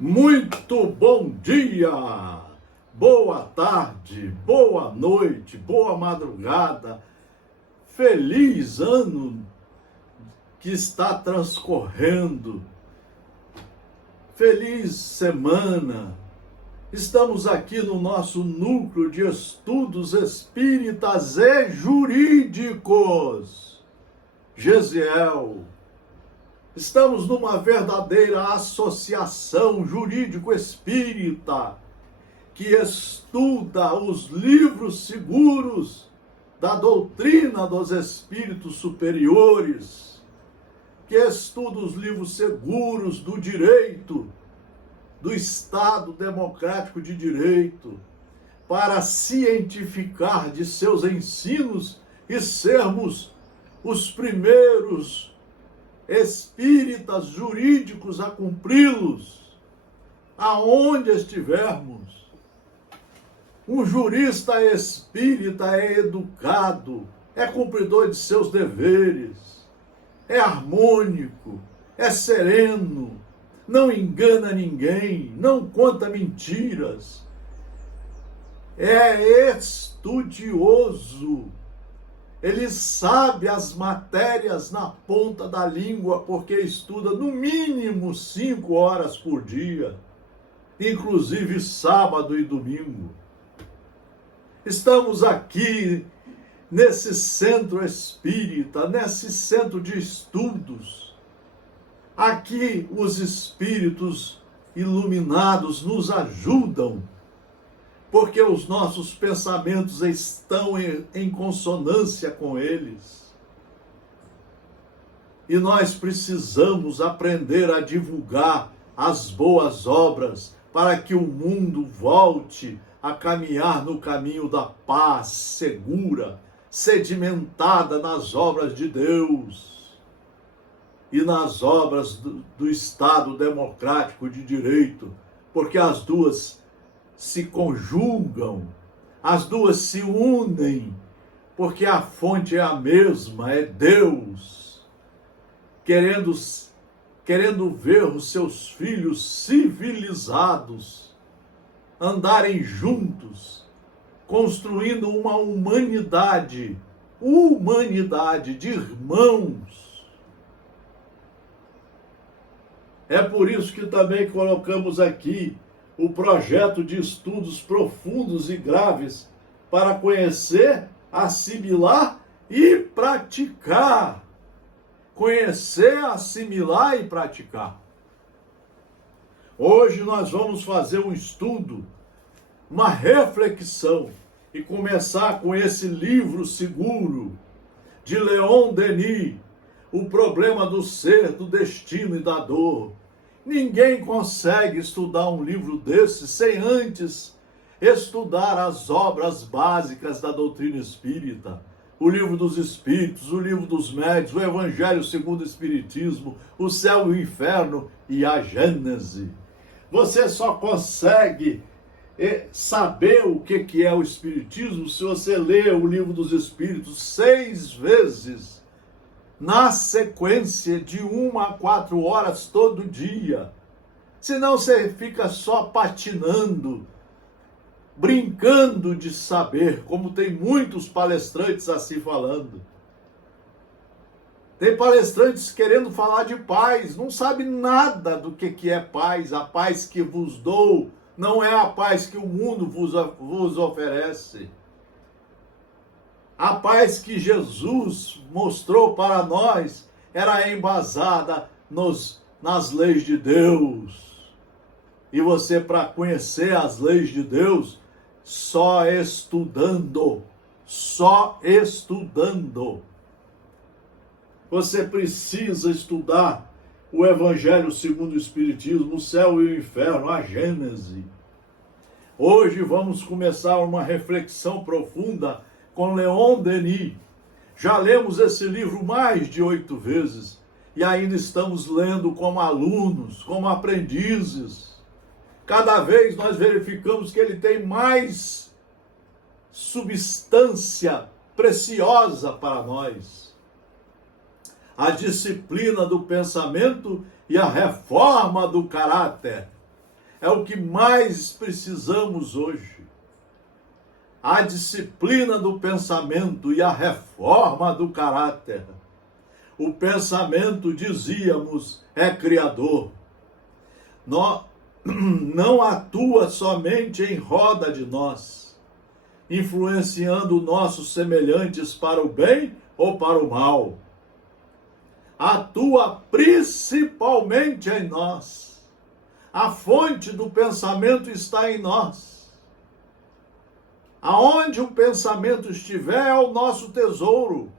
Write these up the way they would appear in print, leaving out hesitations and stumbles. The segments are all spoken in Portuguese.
Muito bom dia, boa tarde, boa noite, boa madrugada, feliz ano que está transcorrendo, feliz semana. Estamos aqui no nosso núcleo de estudos espíritas e jurídicos, Gesiel. Estamos numa verdadeira associação jurídico-espírita que estuda os livros seguros da doutrina dos espíritos superiores, que estuda os livros seguros do direito, do Estado democrático de direito, para cientificar de seus ensinos e sermos os primeiros espíritas jurídicos a cumpri-los, aonde estivermos. Um jurista espírita é educado, é cumpridor de seus deveres, é harmônico, é sereno, não engana ninguém, não conta mentiras, é estudioso. Ele sabe as matérias na ponta da língua, porque estuda no mínimo 5 horas por dia, inclusive sábado e domingo. Estamos aqui nesse centro espírita, nesse centro de estudos. Aqui os espíritos iluminados nos ajudam, porque os nossos pensamentos estão em consonância com eles. E nós precisamos aprender a divulgar as boas obras para que o mundo volte a caminhar no caminho da paz segura, sedimentada nas obras de Deus e nas obras do Estado democrático de direito, porque as duas se conjugam, as duas se unem, porque a fonte é a mesma, é Deus, querendo ver os seus filhos civilizados, andarem juntos, construindo uma humanidade de irmãos. É por isso que também colocamos aqui o projeto de estudos profundos e graves para conhecer, assimilar e praticar. Conhecer, assimilar e praticar. Hoje nós vamos fazer um estudo, uma reflexão, e começar com esse livro seguro de Leon Denis, O Problema do Ser, do Destino e da Dor. Ninguém consegue estudar um livro desse sem antes estudar as obras básicas da doutrina espírita. O Livro dos Espíritos, o Livro dos Médiuns, o Evangelho segundo o Espiritismo, o Céu e o Inferno e a Gênese. Você só consegue saber o que é o Espiritismo se você ler o Livro dos Espíritos 6 vezes, na sequência de 1 a 4 horas todo dia. Senão você fica só patinando, brincando de saber, como tem muitos palestrantes assim falando. Tem palestrantes querendo falar de paz, não sabe nada do que é paz. A paz que vos dou não é a paz que o mundo vos oferece. A paz que Jesus mostrou para nós era embasada nas leis de Deus. E você, para conhecer as leis de Deus, só estudando. Você precisa estudar o Evangelho segundo o Espiritismo, o Céu e o Inferno, a Gênese. Hoje vamos começar uma reflexão profunda com Leon Denis. Já lemos esse livro mais de 8 vezes e ainda estamos lendo como alunos, como aprendizes. Cada vez nós verificamos que ele tem mais substância preciosa para nós. A disciplina do pensamento e a reforma do caráter. é o que mais precisamos hoje. A disciplina do pensamento e a reforma do caráter. O pensamento, dizíamos, é criador. Não atua somente em roda de nós, influenciando nossos semelhantes para o bem ou para o mal. Atua principalmente em nós. A fonte do pensamento está em nós. Aonde o pensamento estiver é o nosso tesouro.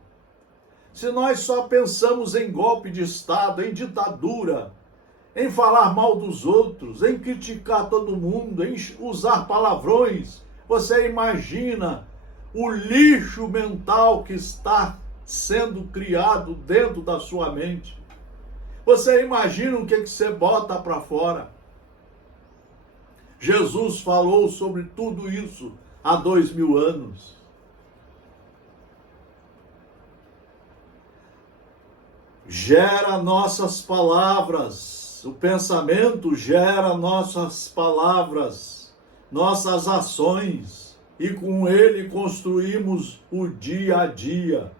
Se nós só pensamos em golpe de Estado, em ditadura, em falar mal dos outros, em criticar todo mundo, em usar palavrões, você imagina o lixo mental que está sendo criado dentro da sua mente. Você imagina o que você bota para fora. Jesus falou sobre tudo isso há 2000 anos. Gera nossas palavras, o pensamento gera nossas palavras, nossas ações, e com ele construímos o dia a dia.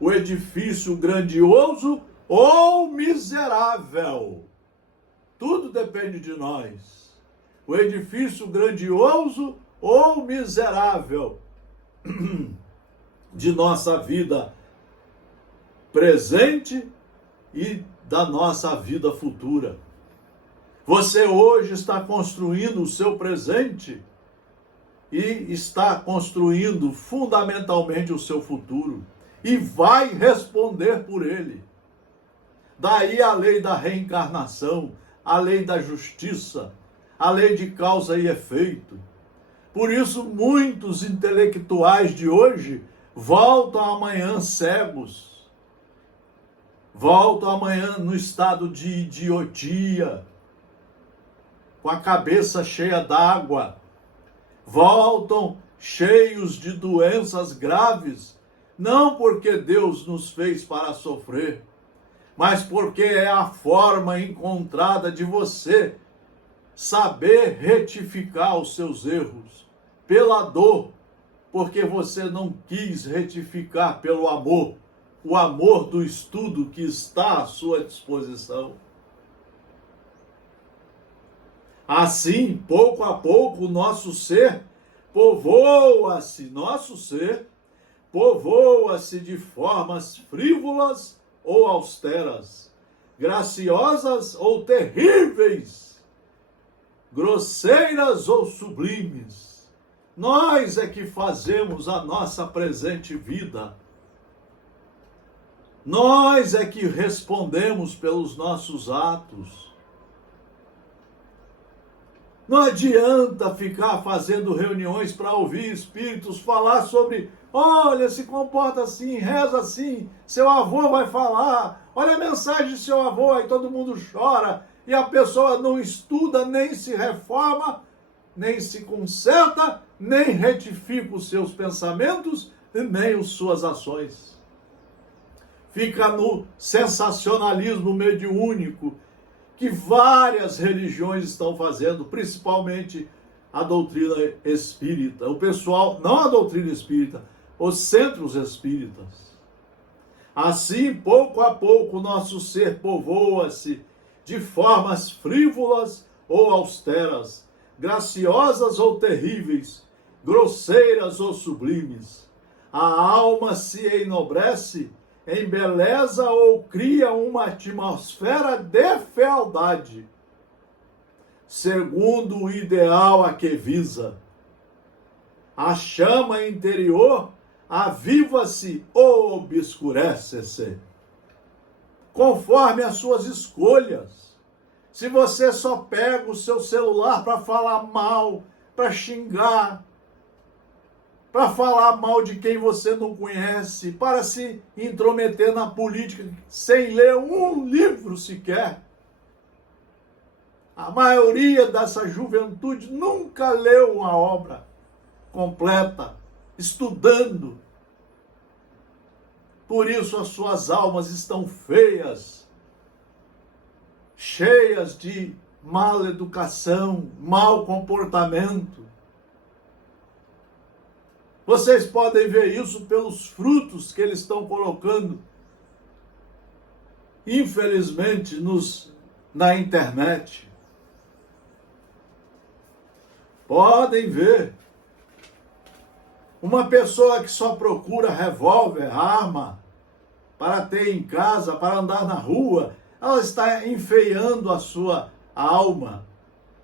O edifício grandioso ou miserável. Tudo depende de nós. O edifício grandioso ou miserável de nossa vida presente e da nossa vida futura. Você hoje está construindo o seu presente e está construindo fundamentalmente o seu futuro. E vai responder por ele. Daí a lei da reencarnação, a lei da justiça, a lei de causa e efeito. Por isso, muitos intelectuais de hoje voltam amanhã cegos, voltam amanhã no estado de idiotia, com a cabeça cheia d'água, voltam cheios de doenças graves, não porque Deus nos fez para sofrer, mas porque é a forma encontrada de você saber retificar os seus erros pela dor, porque você não quis retificar pelo amor, o amor do estudo que está à sua disposição. Assim, pouco a pouco, o nosso ser povoa-se de formas frívolas ou austeras, graciosas ou terríveis, grosseiras ou sublimes. Nós é que fazemos a nossa presente vida. Nós é que respondemos pelos nossos atos. Não adianta ficar fazendo reuniões para ouvir espíritos falar sobre, olha, se comporta assim, reza assim, seu avô vai falar, olha a mensagem de seu avô, aí todo mundo chora, e a pessoa não estuda, nem se reforma, nem se conserta, nem retifica os seus pensamentos, e nem as suas ações. Fica no sensacionalismo mediúnico, que várias religiões estão fazendo, principalmente a doutrina espírita. O pessoal, não a doutrina espírita, os centros espíritas. Assim, pouco a pouco, o nosso ser povoa-se de formas frívolas ou austeras, graciosas ou terríveis, grosseiras ou sublimes. A alma se enobrece, embeleza ou cria uma atmosfera de fealdade, segundo o ideal a que visa. A chama interior aviva-se ou obscurece-se, conforme as suas escolhas. Se você só pega o seu celular para falar mal, para xingar, para falar mal de quem você não conhece, para se intrometer na política sem ler um livro sequer. A maioria dessa juventude nunca leu uma obra completa, estudando. Por isso as suas almas estão feias, cheias de mal educação, mau comportamento. Vocês podem ver isso pelos frutos que eles estão colocando, infelizmente, na internet. Podem ver. Uma pessoa que só procura revólver, arma, para ter em casa, para andar na rua, ela está enfeiando a sua alma.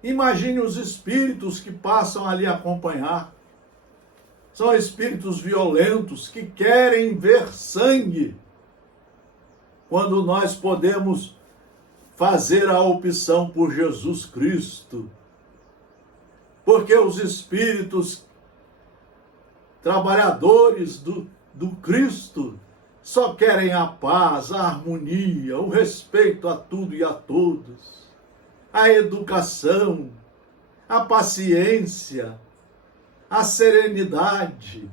Imagine os espíritos que passam ali a acompanhar. São espíritos violentos que querem ver sangue, quando nós podemos fazer a opção por Jesus Cristo. Porque os espíritos trabalhadores do Cristo só querem a paz, a harmonia, o respeito a tudo e a todos, a educação, a paciência, a serenidade,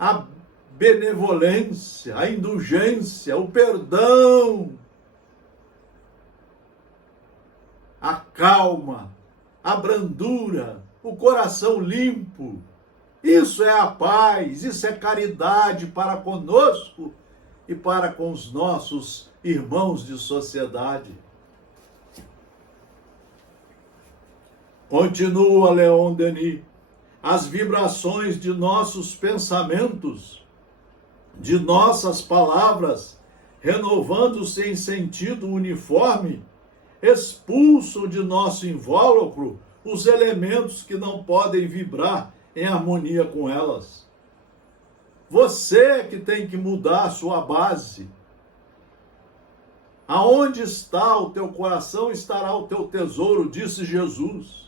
a benevolência, a indulgência, o perdão, a calma, a brandura, o coração limpo. Isso é a paz, isso é caridade para conosco e para com os nossos irmãos de sociedade. Continua Leon Denis. As vibrações de nossos pensamentos, de nossas palavras, renovando-se em sentido uniforme, expulsam de nosso invólucro os elementos que não podem vibrar em harmonia com elas. Você que tem que mudar a sua base. Aonde está o teu coração, estará o teu tesouro, disse Jesus.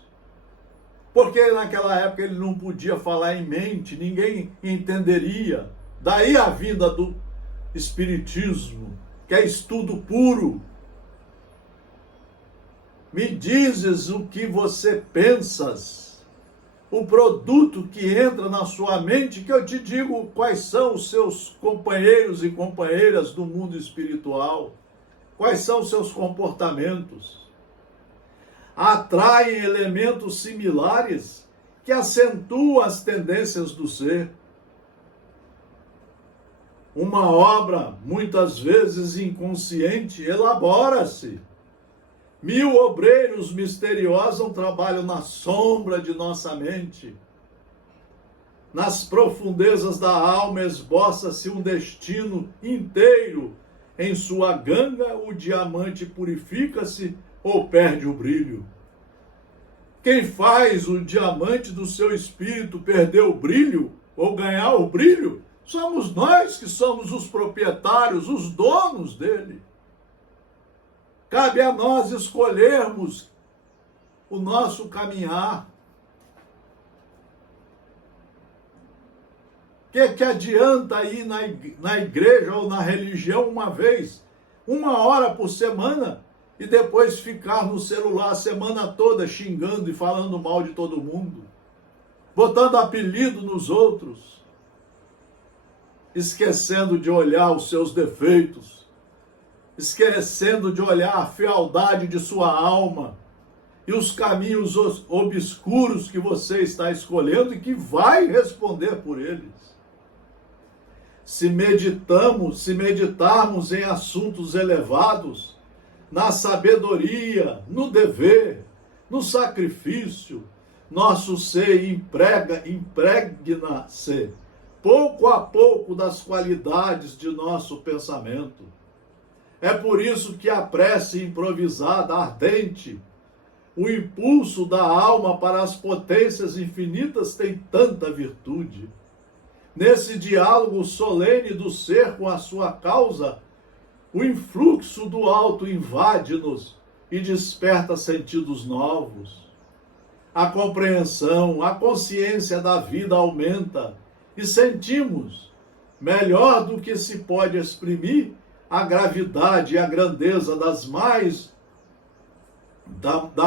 Porque naquela época ele não podia falar em mente, ninguém entenderia. Daí a vinda do Espiritismo, que é estudo puro. Me dizes o que você pensas, o produto que entra na sua mente, que eu te digo quais são os seus companheiros e companheiras do mundo espiritual, quais são os seus comportamentos. Atraem elementos similares que acentuam as tendências do ser. Uma obra, muitas vezes inconsciente, elabora-se. 1000 obreiros misteriosos trabalham na sombra de nossa mente. Nas profundezas da alma esboça-se um destino inteiro. Em sua ganga, o diamante purifica-se ou perde o brilho. Quem faz o diamante do seu espírito perder o brilho ou ganhar o brilho, somos nós que somos os proprietários, os donos dele. Cabe a nós escolhermos o nosso caminhar. Que adianta ir na igreja ou na religião uma vez, 1 hora por semana, e depois ficar no celular a semana toda xingando e falando mal de todo mundo, botando apelido nos outros, esquecendo de olhar os seus defeitos, esquecendo de olhar a fealdade de sua alma e os caminhos obscuros que você está escolhendo e que vai responder por eles. Se meditarmos em assuntos elevados, na sabedoria, no dever, no sacrifício, nosso ser impregna-se pouco a pouco das qualidades de nosso pensamento. É por isso que a prece improvisada, ardente, o impulso da alma para as potências infinitas tem tanta virtude. Nesse diálogo solene do ser com a sua causa, o influxo do alto invade-nos e desperta sentidos novos. A compreensão, a consciência da vida aumenta e sentimos, melhor do que se pode exprimir, a gravidade e a grandeza da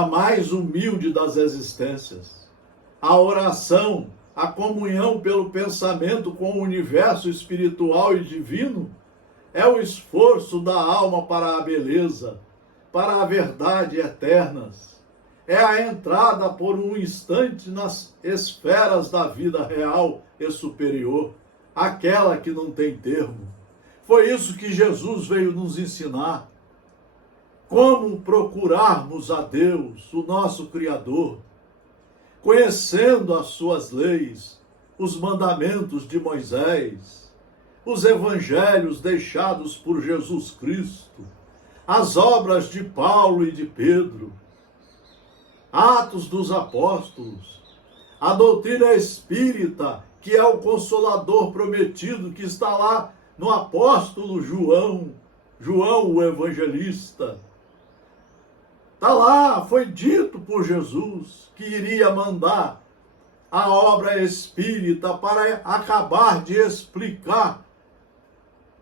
mais humilde das existências. A oração, a comunhão pelo pensamento com o universo espiritual e divino, é o esforço da alma para a beleza, para a verdade eternas. É a entrada por um instante nas esferas da vida real e superior, aquela que não tem termo. Foi isso que Jesus veio nos ensinar. Como procurarmos a Deus, o nosso Criador, conhecendo as suas leis, os mandamentos de Moisés, os evangelhos deixados por Jesus Cristo, as obras de Paulo e de Pedro, Atos dos Apóstolos, a doutrina espírita, que é o Consolador prometido, que está lá no apóstolo João o evangelista. Está lá, foi dito por Jesus que iria mandar a obra espírita para acabar de explicar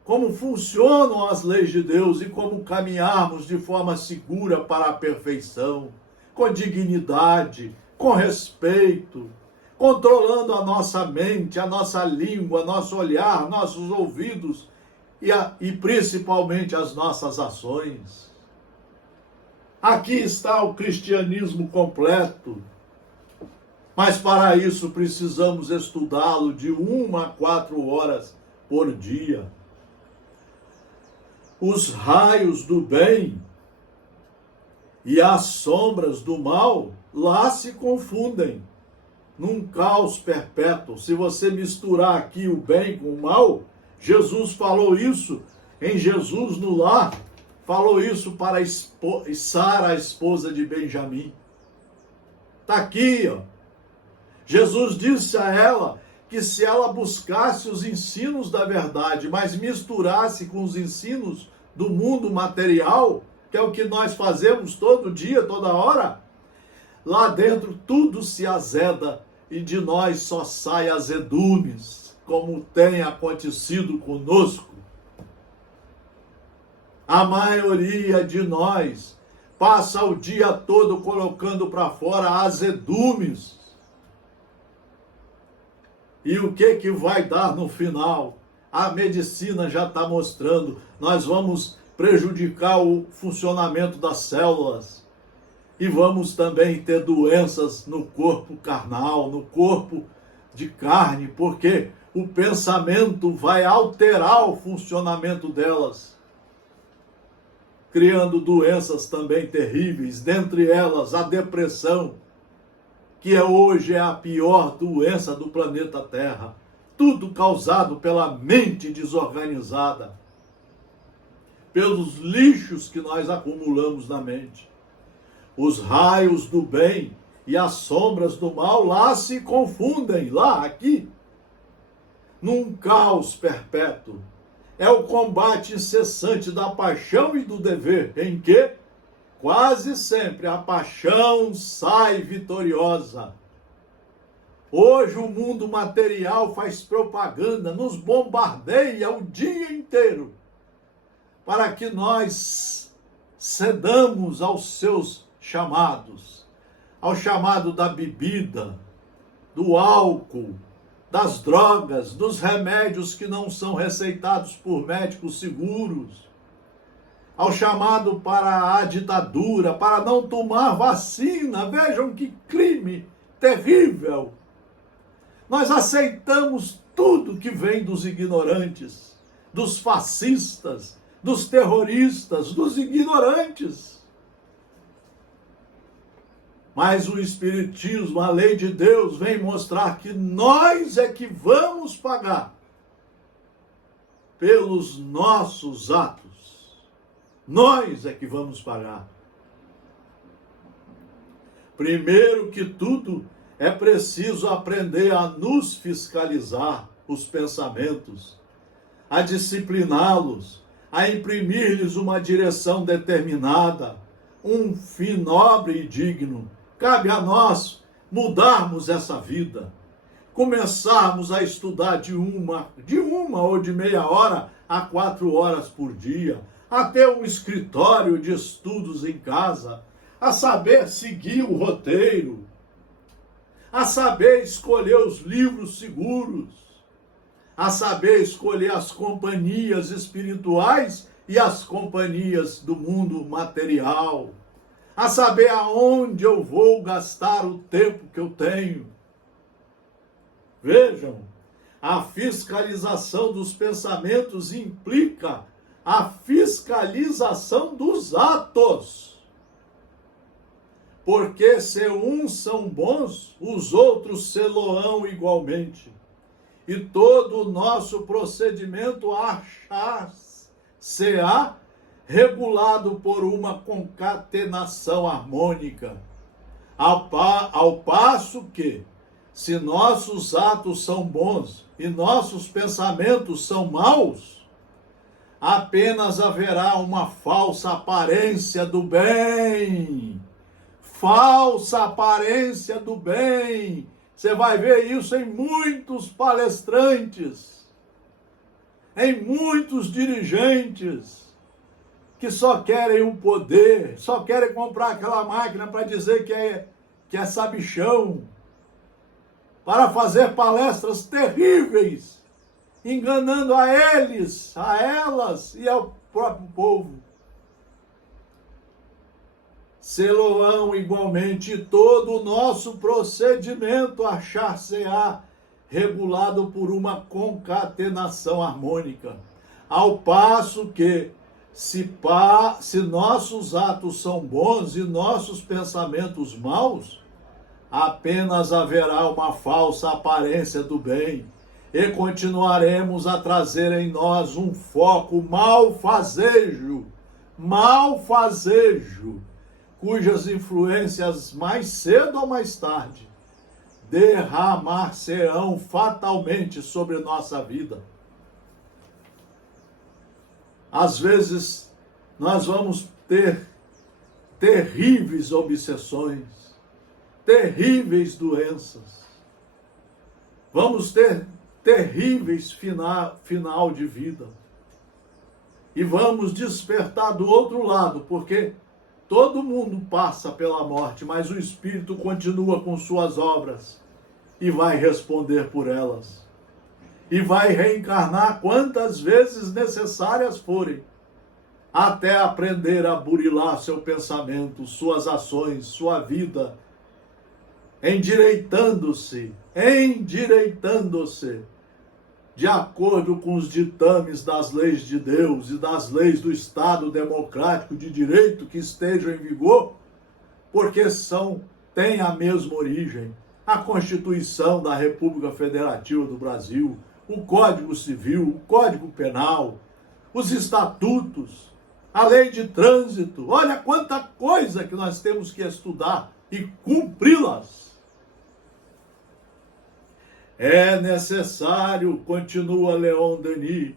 como funcionam as leis de Deus e como caminharmos de forma segura para a perfeição, com dignidade, com respeito, controlando a nossa mente, a nossa língua, nosso olhar, nossos ouvidos e principalmente as nossas ações. Aqui está o cristianismo completo, mas para isso precisamos estudá-lo de 1 a 4 horas por dia. Os raios do bem e as sombras do mal lá se confundem num caos perpétuo. Se você misturar aqui o bem com o mal, Jesus falou isso em Jesus no lar, falou isso para Sara, a esposa de Benjamim. Está aqui, ó. Jesus disse a ela que se ela buscasse os ensinos da verdade, mas misturasse com os ensinos do mundo material, que é o que nós fazemos todo dia, toda hora, lá dentro tudo se azeda e de nós só sai azedumes, como tem acontecido conosco. A maioria de nós passa o dia todo colocando para fora azedumes. E o que vai dar no final? A medicina já está mostrando. Nós vamos prejudicar o funcionamento das células. E vamos também ter doenças no corpo carnal, no corpo de carne, porque o pensamento vai alterar o funcionamento delas, criando doenças também terríveis, dentre elas a depressão, que hoje é a pior doença do planeta Terra. Tudo causado pela mente desorganizada, pelos lixos que nós acumulamos na mente. Os raios do bem e as sombras do mal lá se confundem, lá, aqui, num caos perpétuo. É o combate incessante da paixão e do dever, em que quase sempre a paixão sai vitoriosa. Hoje o mundo material faz propaganda, nos bombardeia o dia inteiro, para que nós cedamos aos seus chamados, ao chamado da bebida, do álcool, das drogas, dos remédios que não são receitados por médicos seguros, ao chamado para a ditadura, para não tomar vacina. Vejam que crime terrível. Nós aceitamos tudo que vem dos ignorantes, dos fascistas, dos terroristas, dos ignorantes. Mas o Espiritismo, a lei de Deus, vem mostrar que nós é que vamos pagar pelos nossos atos. Nós é que vamos pagar. Primeiro que tudo, é preciso aprender a nos fiscalizar os pensamentos, a discipliná-los, a imprimir-lhes uma direção determinada, um fim nobre e digno. Cabe a nós mudarmos essa vida, começarmos a estudar de uma ou de meia hora a 4 horas por dia, a ter um escritório de estudos em casa, a saber seguir o roteiro, a saber escolher os livros seguros, a saber escolher as companhias espirituais e as companhias do mundo material, a saber aonde eu vou gastar o tempo que eu tenho. Vejam, a fiscalização dos pensamentos implica a fiscalização dos atos. Porque se uns são bons, os outros sê-lo-ão igualmente. E todo o nosso procedimento achar-se-á regulado por uma concatenação harmônica. Ao passo que, se nossos atos são bons e nossos pensamentos são maus, apenas haverá uma falsa aparência do bem. Falsa aparência do bem. Você vai ver isso em muitos palestrantes, em muitos dirigentes que só querem o poder, só querem comprar aquela máquina para dizer que é sabichão, para fazer palestras terríveis, enganando a eles, a elas e ao próprio povo. Sê-lo-ão igualmente todo o nosso procedimento achar-se-á regulado por uma concatenação harmônica. Ao passo que, se nossos atos são bons e nossos pensamentos maus, apenas haverá uma falsa aparência do bem e continuaremos a trazer em nós um foco malfazejo, cujas influências mais cedo ou mais tarde derramar-se-ão fatalmente sobre nossa vida. Às vezes, nós vamos ter terríveis obsessões, terríveis doenças, vamos ter terríveis final de vida, e vamos despertar do outro lado, porque todo mundo passa pela morte, mas o Espírito continua com suas obras e vai responder por elas. E vai reencarnar quantas vezes necessárias forem, até aprender a burilar seu pensamento, suas ações, sua vida, endireitando-se de acordo com os ditames das leis de Deus e das leis do Estado democrático de direito que estejam em vigor, porque têm a mesma origem. A Constituição da República Federativa do Brasil, o Código Civil, o Código Penal, os estatutos, a lei de trânsito. Olha quanta coisa que nós temos que estudar e cumpri-las. É necessário, continua Leon Denis,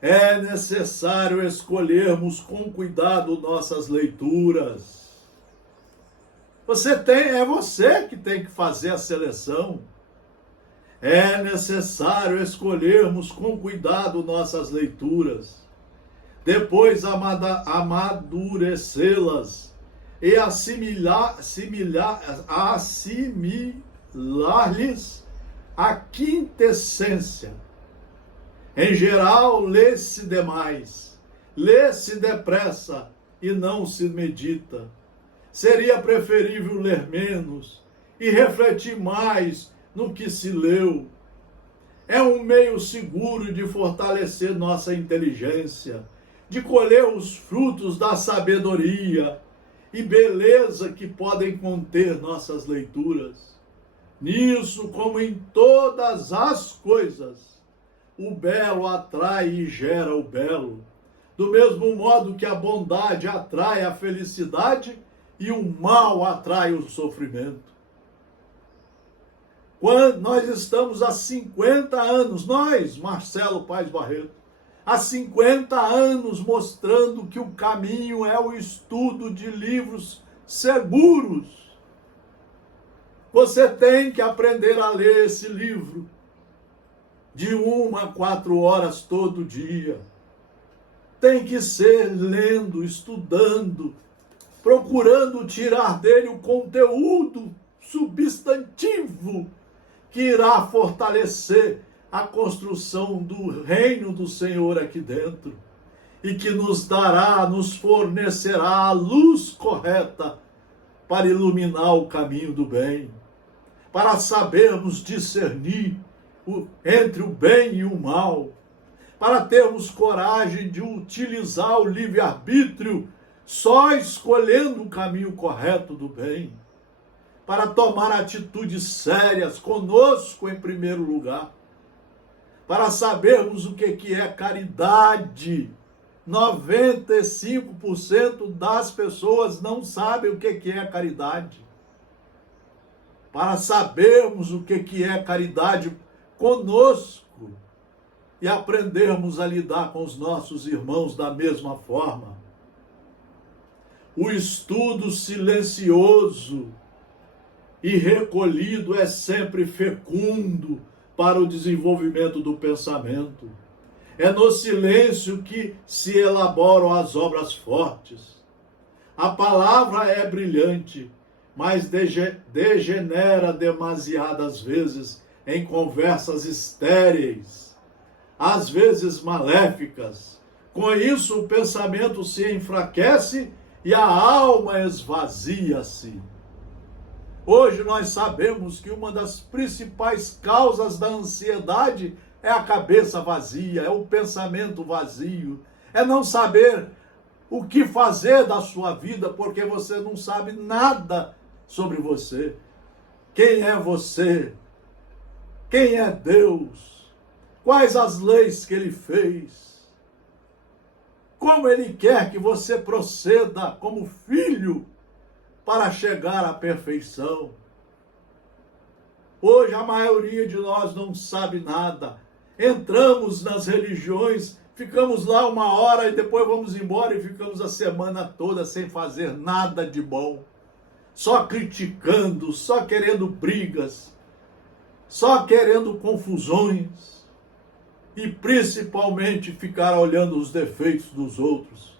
é necessário escolhermos com cuidado nossas leituras. É você que tem que fazer a seleção. É necessário escolhermos com cuidado nossas leituras, depois amadurecê-las e assimilar-lhes a quintessência. Em geral, lê-se demais, lê-se depressa e não se medita. Seria preferível ler menos e refletir mais no que se leu. É um meio seguro de fortalecer nossa inteligência, de colher os frutos da sabedoria e beleza que podem conter nossas leituras. Nisso, como em todas as coisas, o belo atrai e gera o belo, do mesmo modo que a bondade atrai a felicidade e o mal atrai o sofrimento. Quando nós estamos há 50 anos, Marcelo Paes Barreto, há 50 anos mostrando que o caminho é o estudo de livros seguros. Você tem que aprender a ler esse livro de 1 a 4 horas todo dia. Tem que ser lendo, estudando, procurando tirar dele o conteúdo substantivo que irá fortalecer a construção do reino do Senhor aqui dentro. e que nos dará, nos fornecerá a luz correta para iluminar o caminho do bem, para sabermos discernir entre o bem e o mal, para termos coragem de utilizar o livre-arbítrio só escolhendo o caminho correto do bem, para tomar atitudes sérias conosco em primeiro lugar, para sabermos o que é caridade. 95% das pessoas não sabem o que é caridade. Para sabermos o que é caridade conosco e aprendermos a lidar com os nossos irmãos da mesma forma. O estudo silencioso e recolhido é sempre fecundo para o desenvolvimento do pensamento. É no silêncio que se elaboram as obras fortes. A palavra é brilhante, mas degenera demasiadas vezes em conversas estéreis, às vezes maléficas. Com isso, o pensamento se enfraquece e a alma esvazia-se. Hoje nós sabemos que uma das principais causas da ansiedade é a cabeça vazia, é o pensamento vazio, é não saber o que fazer da sua vida, porque você não sabe nada sobre você. Quem é você? Quem é Deus? Quais as leis que Ele fez? Como Ele quer que você proceda como filho para chegar à perfeição? Hoje a maioria de nós não sabe nada. Entramos nas religiões, ficamos lá uma hora e depois vamos embora e ficamos a semana toda sem fazer nada de bom. Só criticando, só querendo brigas, só querendo confusões e principalmente ficar olhando os defeitos dos outros.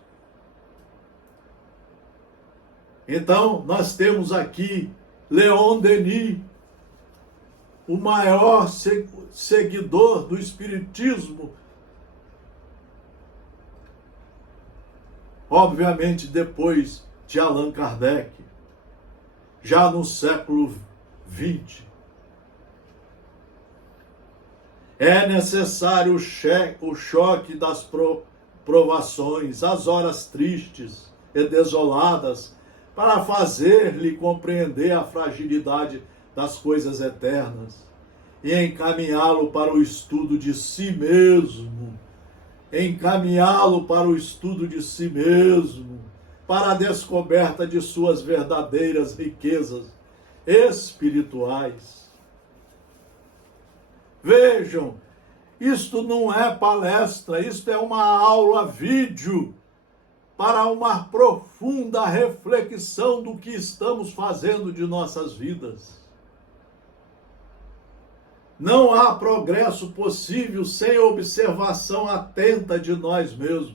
Então, nós temos aqui Leon Denis, o maior seguidor do Espiritismo, obviamente depois de Allan Kardec, já no século XX. É necessário o choque das provações, as horas tristes e desoladas, para fazer-lhe compreender a fragilidade das coisas eternas e encaminhá-lo para o estudo de si mesmo, encaminhá-lo para o estudo de si mesmo, para a descoberta de suas verdadeiras riquezas espirituais. Vejam, isto não é palestra, isto é uma aula vídeo para uma profunda reflexão do que estamos fazendo de nossas vidas. Não há progresso possível sem observação atenta de nós mesmos.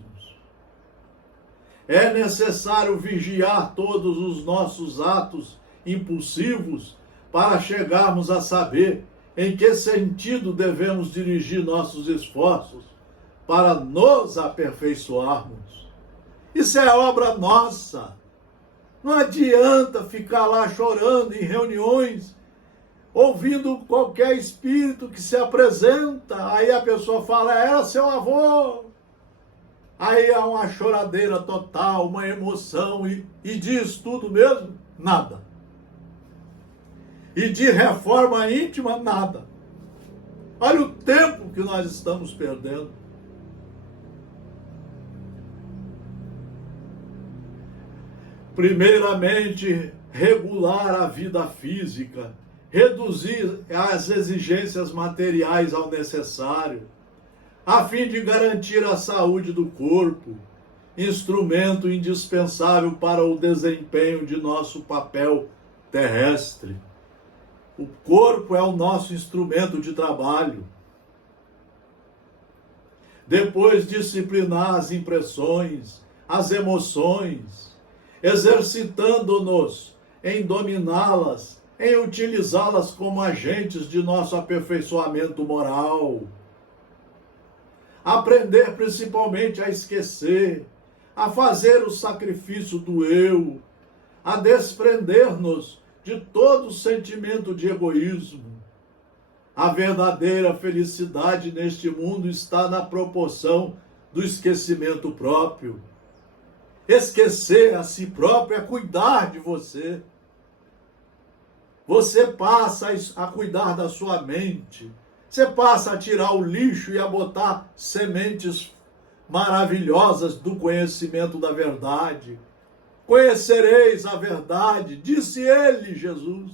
É necessário vigiar todos os nossos atos impulsivos para chegarmos a saber em que sentido devemos dirigir nossos esforços para nos aperfeiçoarmos. Isso é obra nossa. Não adianta ficar lá chorando em reuniões, ouvindo qualquer espírito que se apresenta, aí a pessoa fala, era seu avô. Aí há uma choradeira total, uma emoção, e diz tudo mesmo? Nada. E de reforma íntima, nada. Olha o tempo que nós estamos perdendo. Primeiramente, regular a vida física, reduzir as exigências materiais ao necessário, a fim de garantir a saúde do corpo, instrumento indispensável para o desempenho de nosso papel terrestre. O corpo é o nosso instrumento de trabalho. Depois, disciplinar as impressões, as emoções, exercitando-nos em dominá-las, em utilizá-las como agentes de nosso aperfeiçoamento moral. aprender principalmente a esquecer, a fazer o sacrifício do eu, a desprender-nos de todo sentimento de egoísmo. A verdadeira felicidade neste mundo está na proporção do esquecimento próprio. Esquecer a si próprio é cuidar de você. Você passa a cuidar da sua mente. Você passa a tirar o lixo e a botar sementes maravilhosas do conhecimento da verdade. Conhecereis a verdade, disse ele, Jesus.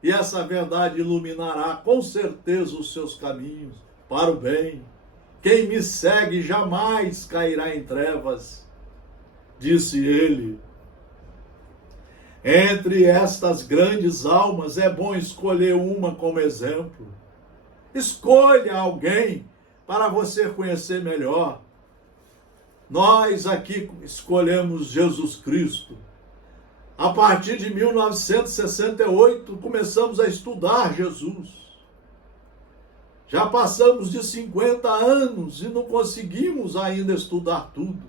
E essa verdade iluminará com certeza os seus caminhos para o bem. Quem me segue jamais cairá em trevas, disse ele. Entre estas grandes almas é bom escolher uma como exemplo. Escolha alguém para você conhecer melhor. Nós aqui escolhemos Jesus Cristo. A partir de 1968, começamos a estudar Jesus. Já passamos de 50 anos e não conseguimos ainda estudar tudo.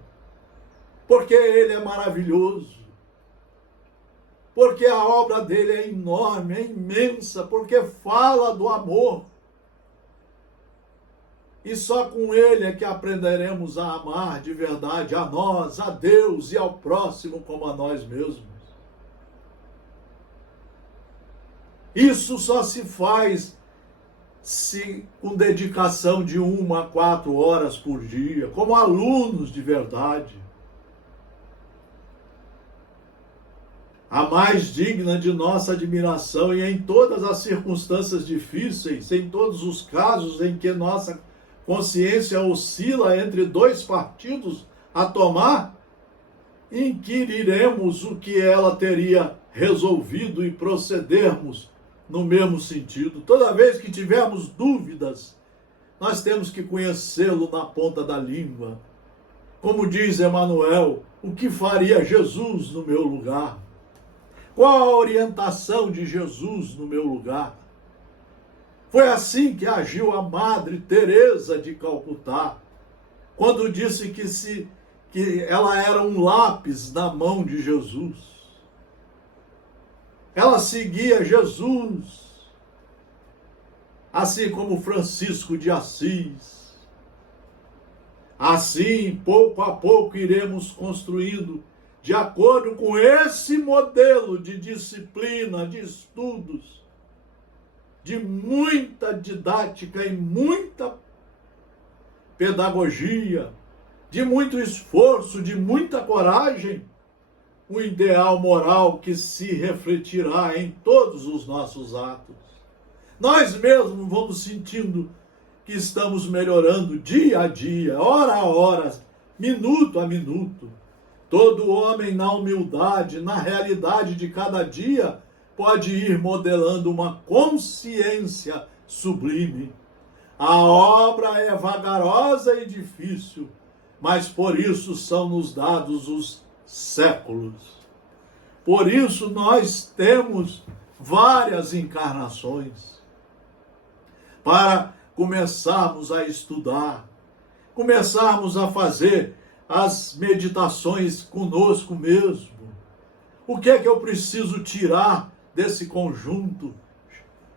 Porque ele é maravilhoso. Porque a obra dele é enorme, é imensa, porque fala do amor. E só com ele é que aprenderemos a amar de verdade a nós, a Deus e ao próximo como a nós mesmos. Isso só se faz com dedicação de 1 a 4 horas por dia, como alunos de verdade. A mais digna de nossa admiração e em todas as circunstâncias difíceis, em todos os casos em que nossa consciência oscila entre dois partidos a tomar, inquiriremos o que ela teria resolvido e procedermos no mesmo sentido. Toda vez que tivermos dúvidas, nós temos que conhecê-lo na ponta da língua. Como diz Emmanuel, o que faria Jesus no meu lugar? Qual a orientação de Jesus no meu lugar? Foi assim que agiu a Madre Teresa de Calcutá, quando disse que ela era um lápis na mão de Jesus. Ela seguia Jesus, assim como Francisco de Assis. Assim, pouco a pouco, iremos construindo, de acordo com esse modelo de disciplina, de estudos, de muita didática e muita pedagogia, de muito esforço, de muita coragem, um ideal moral que se refletirá em todos os nossos atos. Nós mesmos vamos sentindo que estamos melhorando dia a dia, hora a hora, minuto a minuto. Todo homem na humildade, na realidade de cada dia, pode ir modelando uma consciência sublime. A obra é vagarosa e difícil, mas por isso são-nos dados os séculos. Por isso nós temos várias encarnações para começarmos a estudar, começarmos a fazer as meditações conosco mesmo. O que é que eu preciso tirar desse conjunto,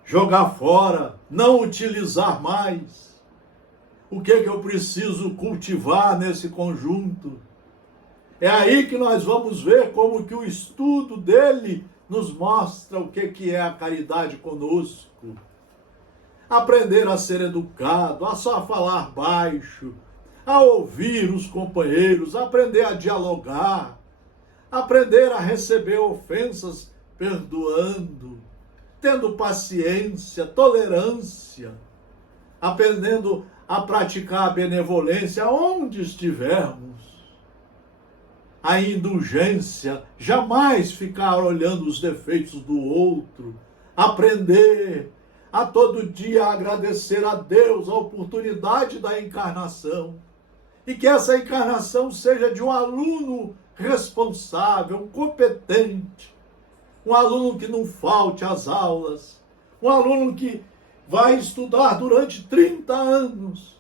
jogar fora, não utilizar mais? O que é que eu preciso cultivar nesse conjunto? É aí que nós vamos ver como que o estudo dele nos mostra o que é a caridade conosco. Aprender a ser educado, a só falar baixo, a ouvir os companheiros, aprender a dialogar, aprender a receber ofensas perdoando, tendo paciência, tolerância, aprendendo a praticar a benevolência onde estivermos. A indulgência, jamais ficar olhando os defeitos do outro, aprender a todo dia agradecer a Deus a oportunidade da encarnação, e que essa encarnação seja de um aluno responsável, competente, um aluno que não falte às aulas, um aluno que vai estudar durante 30 anos,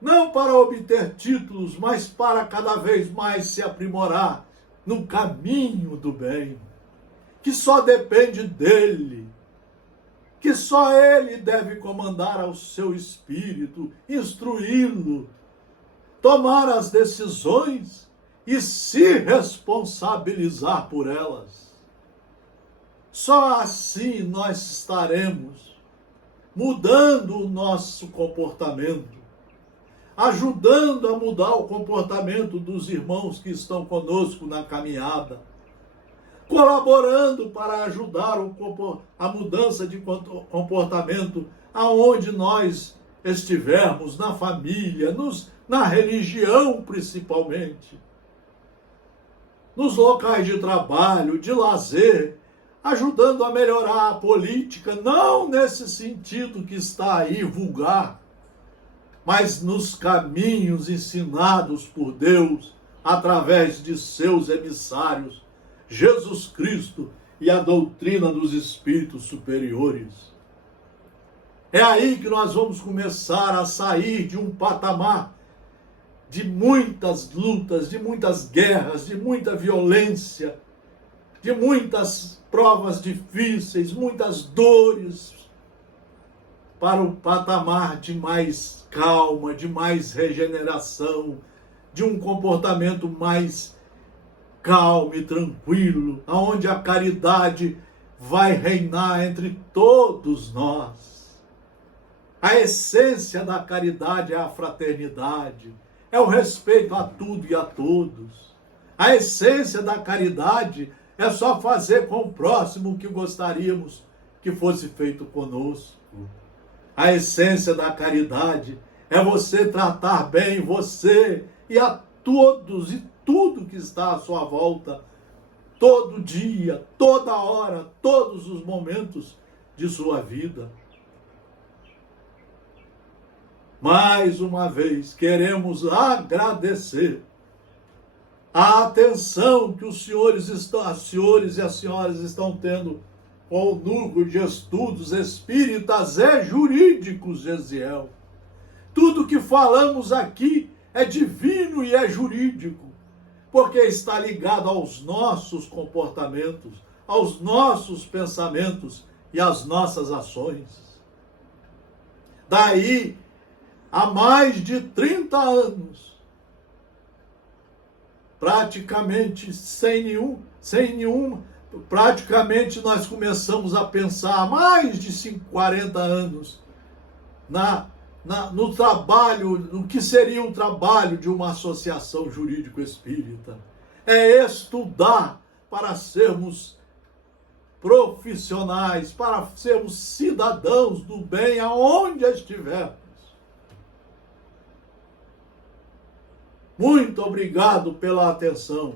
não para obter títulos, mas para cada vez mais se aprimorar no caminho do bem, que só depende dele, que só ele deve comandar ao seu espírito, instruí-lo, tomar as decisões e se responsabilizar por elas. Só assim nós estaremos mudando o nosso comportamento, ajudando a mudar o comportamento dos irmãos que estão conosco na caminhada, colaborando para ajudar a mudança de comportamento aonde nós estivermos, na família, na religião principalmente, nos locais de trabalho, de lazer, ajudando a melhorar a política, não nesse sentido que está aí vulgar, mas nos caminhos ensinados por Deus através de seus emissários, Jesus Cristo e a doutrina dos espíritos superiores. É aí que nós vamos começar a sair de um patamar de muitas lutas, de muitas guerras, de muita violência, de muitas provas difíceis, muitas dores, para um patamar de mais calma, de mais regeneração, de um comportamento mais calmo e tranquilo, onde a caridade vai reinar entre todos nós. A essência da caridade é a fraternidade, é o respeito a tudo e a todos. A essência da caridade é só fazer com o próximo o que gostaríamos que fosse feito conosco. A essência da caridade é você tratar bem você e a todos e tudo que está à sua volta, todo dia, toda hora, todos os momentos de sua vida. Mais uma vez, queremos agradecer a atenção que os senhores e as senhoras estão tendo com o Núcleo de Estudos Espíritas e Jurídicos Gesiel. Tudo que falamos aqui é divino e é jurídico, porque está ligado aos nossos comportamentos, aos nossos pensamentos e às nossas ações. Daí, há mais de 30 anos, praticamente praticamente nós começamos a pensar há mais de 40 anos no trabalho, no que seria o trabalho de uma associação jurídico-espírita. É estudar para sermos profissionais, para sermos cidadãos do bem aonde estivermos. Muito obrigado pela atenção.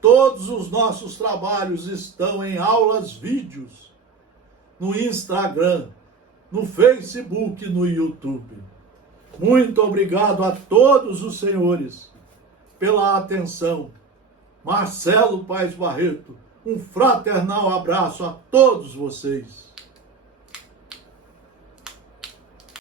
Todos os nossos trabalhos estão em aulas vídeos, no Instagram, no Facebook e no YouTube. Muito obrigado a todos os senhores pela atenção. Marcelo Paes Barreto, um fraternal abraço a todos vocês.